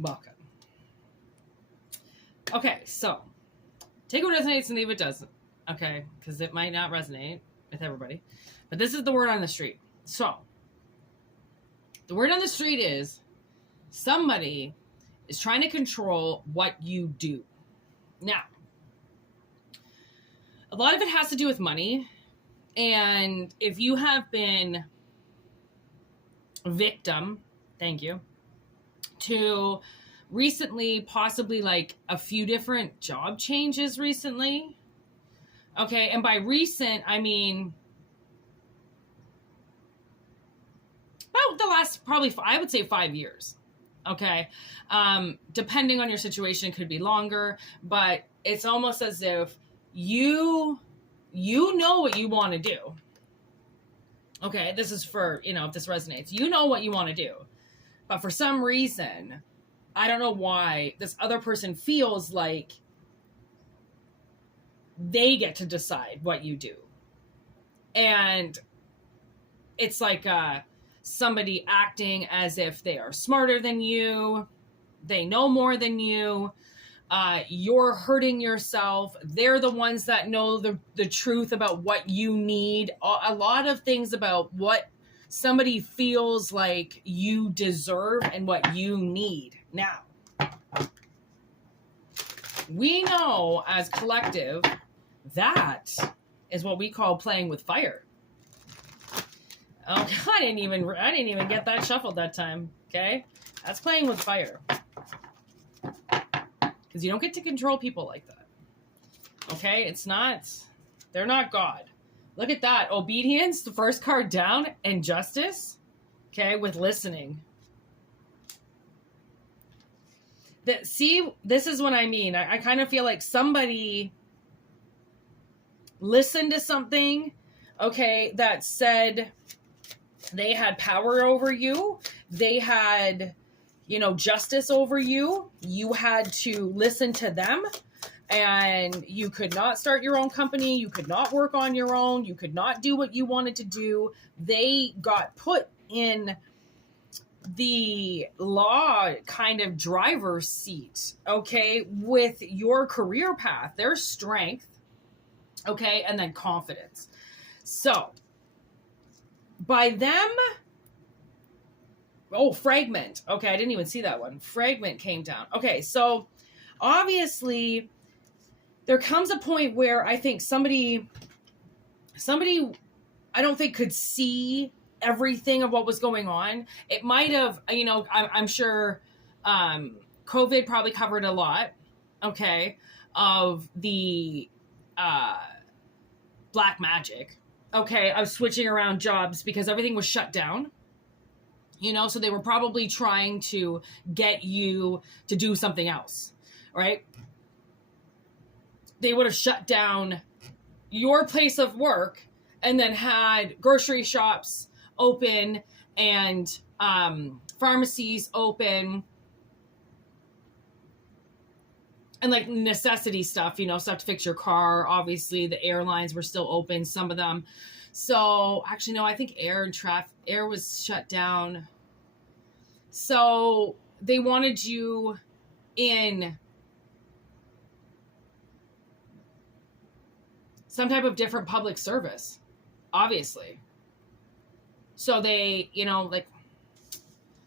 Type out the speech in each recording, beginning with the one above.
Welcome. Okay, so take what resonates and leave what doesn't. Okay, because it might not resonate with everybody. But this is the word on the street. So, the word on the street is somebody is trying to control what you do. Now, a lot of it has to do with money. And if you have been a victim, thank you, to recently, possibly like a few different job changes recently. Okay, and by recent, I mean about the last probably, I would say 5 years. Okay, depending on your situation, it could be longer, but it's almost as if you know what you want to do. Okay, this is for, if this resonates. You know what you want to do. But for some reason, I don't know why, this other person feels like they get to decide what you do. And it's like somebody acting as if they are smarter than you. They know more than you. You're hurting yourself. They're the ones that know the truth about what you need. A lot of things about what somebody feels like you deserve and what you need. Now, we know as collective, that is what we call playing with fire. Oh, I didn't even get that shuffled that time. Okay. That's playing with fire. Because you don't get to control people like that. Okay? They're not God. Look at that. Obedience, the first card down, and justice. Okay? With listening. See, this is what I mean. I kind of feel like somebody listened to something, okay, that said they had power over you. They had, justice over you. You had to listen to them, and you could not start your own company. You could not work on your own. You could not do what you wanted to do. They got put in the law kind of driver's seat, okay, with your career path, their strength, okay, and then confidence. So, by them, fragment. Okay, I didn't even see that one. Fragment came down. Okay, so obviously there comes a point where I think somebody I don't think could see everything of what was going on. It might have, I'm sure COVID probably covered a lot, okay, of the black magic, okay, of switching around jobs because everything was shut down. So they were probably trying to get you to do something else, right? They would have shut down your place of work and then had grocery shops open and pharmacies open and like necessity stuff, stuff to fix your car. Obviously, the airlines were still open, some of them. So actually, no, I think air was shut down. So they wanted you in some type of different public service, obviously. So they, like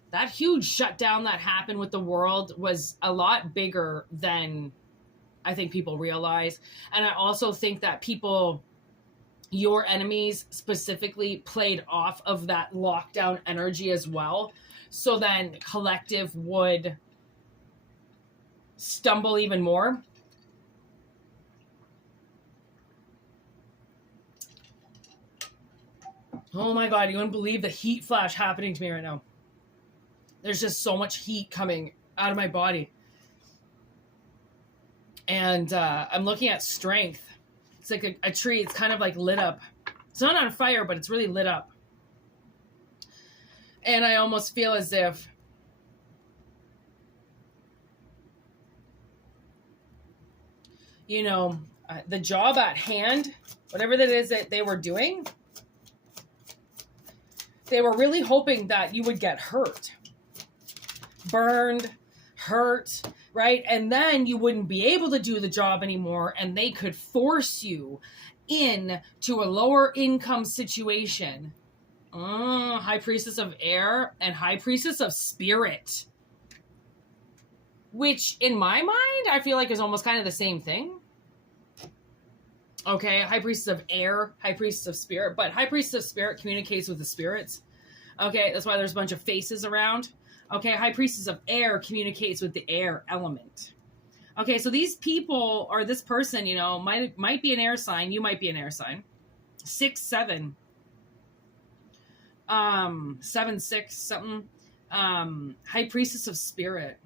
that huge shutdown that happened with the world was a lot bigger than I think people realize. And I also think that your enemies specifically played off of that lockdown energy as well. So then collective would stumble even more. Oh my God, you wouldn't believe the heat flash happening to me right now. There's just so much heat coming out of my body. And I'm looking at strength. It's like a tree. It's kind of like lit up. It's not on fire, but it's really lit up. And I almost feel as if the job at hand, whatever that is that they were doing, they were really hoping that you would get hurt, burned, hurt, right? And then you wouldn't be able to do the job anymore, and they could force you into a lower income situation. High Priestess of Air and High Priestess of Spirit. Which, in my mind, I feel like is almost kind of the same thing. Okay, High Priestess of Air, High Priestess of Spirit. But High Priestess of Spirit communicates with the spirits. Okay, that's why there's a bunch of faces around. Okay, High Priestess of Air communicates with the air element. Okay, so these people, or this person, you know, might be an air sign. You might be an air sign. 6-7. 7-6 something. High Priestess of Spirit.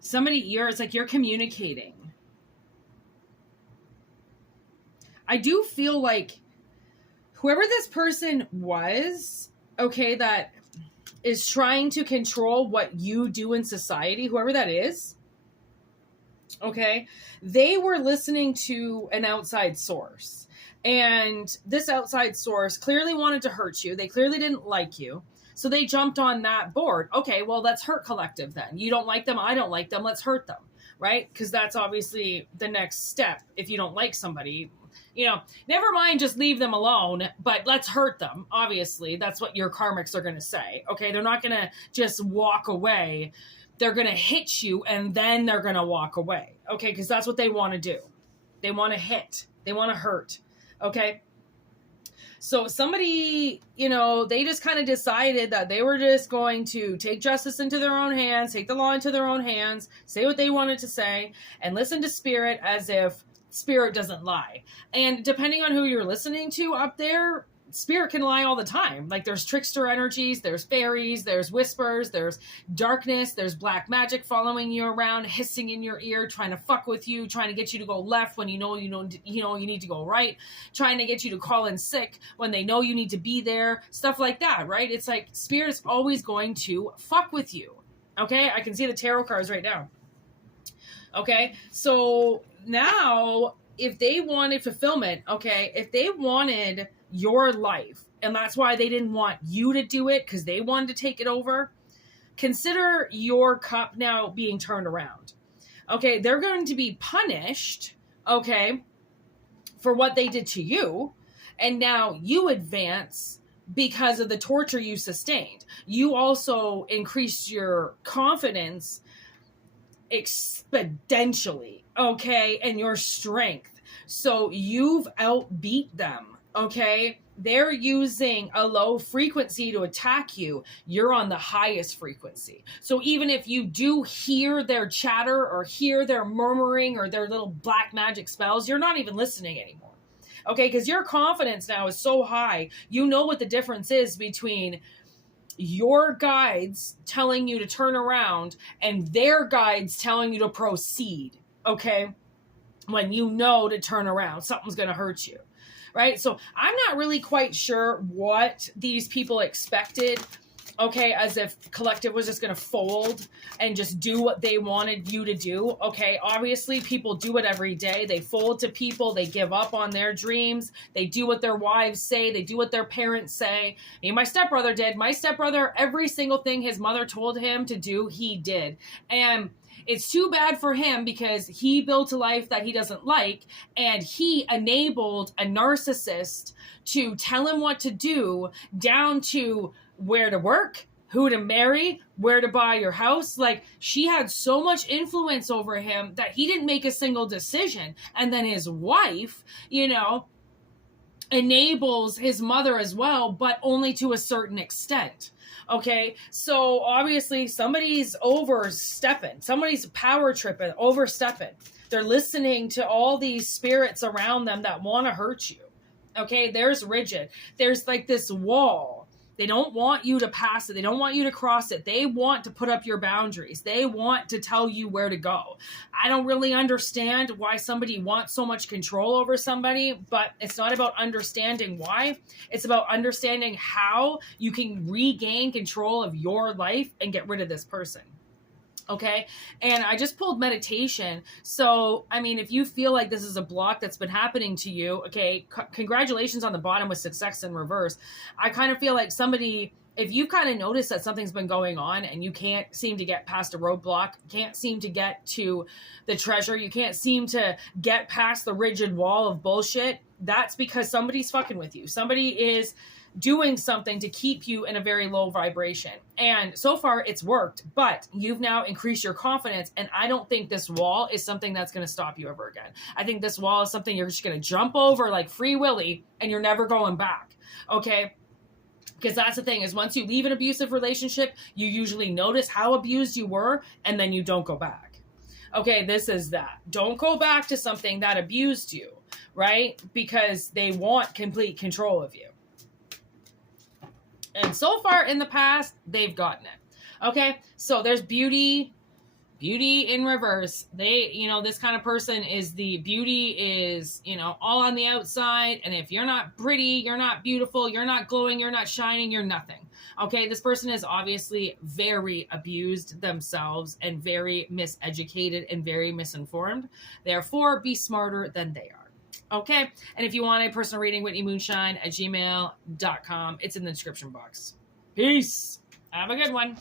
Somebody, it's like you're communicating. I do feel like whoever this person was, okay, that is trying to control what you do in society, whoever that is, okay, they were listening to an outside source. And this outside source clearly wanted to hurt you. They clearly didn't like you. So they jumped on that board. Okay, well, let's hurt collective then. You don't like them, I don't like them, let's hurt them, right? Because that's obviously the next step. If you don't like somebody, you know, never mind, just leave them alone, but let's hurt them. Obviously, that's what your karmics are going to say. Okay, they're not going to just walk away. They're going to hit you and then they're going to walk away. Okay, because that's what they want to do. They want to hit. They want to hurt. Okay. So somebody, you know, they just kind of decided that they were just going to take justice into their own hands, take the law into their own hands, say what they wanted to say, and listen to spirit as if spirit doesn't lie. And depending on who you're listening to up there, spirit can lie all the time. Like there's trickster energies, there's fairies, there's whispers, there's darkness, there's black magic following you around, hissing in your ear, trying to fuck with you, trying to get you to go left when you know you need to go right, trying to get you to call in sick when they know you need to be there, stuff like that, right? It's like spirit is always going to fuck with you. Okay, I can see the tarot cards right now. Okay, so now if they wanted fulfillment, okay, if they wanted your life, and that's why they didn't want you to do it, because they wanted to take it over, consider your cup now being turned around. Okay, they're going to be punished, okay, for what they did to you, and now you advance because of the torture you sustained. You also increased your confidence exponentially, okay, and your strength. So you've outbeat them. Okay, they're using a low frequency to attack you. You're on the highest frequency. So even if you do hear their chatter or hear their murmuring or their little black magic spells, you're not even listening anymore. Okay, because your confidence now is so high. You know what the difference is between your guides telling you to turn around and their guides telling you to proceed. Okay, when you know to turn around, something's going to hurt you. Right? So I'm not really quite sure what these people expected. Okay, as if collective was just going to fold and just do what they wanted you to do. Okay, obviously people do it every day. They fold to people. They give up on their dreams. They do what their wives say. They do what their parents say. And my stepbrother did. My stepbrother, every single thing his mother told him to do, he did. And it's too bad for him because he built a life that he doesn't like, and he enabled a narcissist to tell him what to do, down to where to work, who to marry, where to buy your house. Like, she had so much influence over him that he didn't make a single decision. And then his wife, you know, enables his mother as well, but only to a certain extent. Okay, so obviously somebody's overstepping. Somebody's power tripping, overstepping. They're listening to all these spirits around them that want to hurt you. Okay, there's rigid. There's like this wall. They don't want you to pass it. They don't want you to cross it. They want to put up your boundaries. They want to tell you where to go. I don't really understand why somebody wants so much control over somebody, but it's not about understanding why. It's about understanding how you can regain control of your life and get rid of this person. Okay. And I just pulled meditation. So, I mean, if you feel like this is a block that's been happening to you, okay, congratulations on the bottom with success in reverse. I kind of feel like somebody if you kind of notice that something's been going on and you can't seem to get past a roadblock, can't seem to get to the treasure, you can't seem to get past the rigid wall of bullshit, that's because somebody's fucking with you. Somebody is doing something to keep you in a very low vibration. And so far it's worked, but you've now increased your confidence. And I don't think this wall is something that's going to stop you ever again. I think this wall is something you're just going to jump over like Free Willy and you're never going back. Okay. Because that's the thing, is once you leave an abusive relationship, you usually notice how abused you were, and then you don't go back. Okay, this is that. Don't go back to something that abused you, right? Because they want complete control of you. And so far in the past, they've gotten it. Okay, so there's beauty in reverse. They, this kind of person is the beauty is, all on the outside. And if you're not pretty, you're not beautiful, you're not glowing, you're not shining, you're nothing. Okay, this person is obviously very abused themselves and very miseducated and very misinformed. Therefore, be smarter than they are. Okay, and if you want a personal reading, WhitneyMoonshine@gmail.com. It's in the description box. Peace. Have a good one.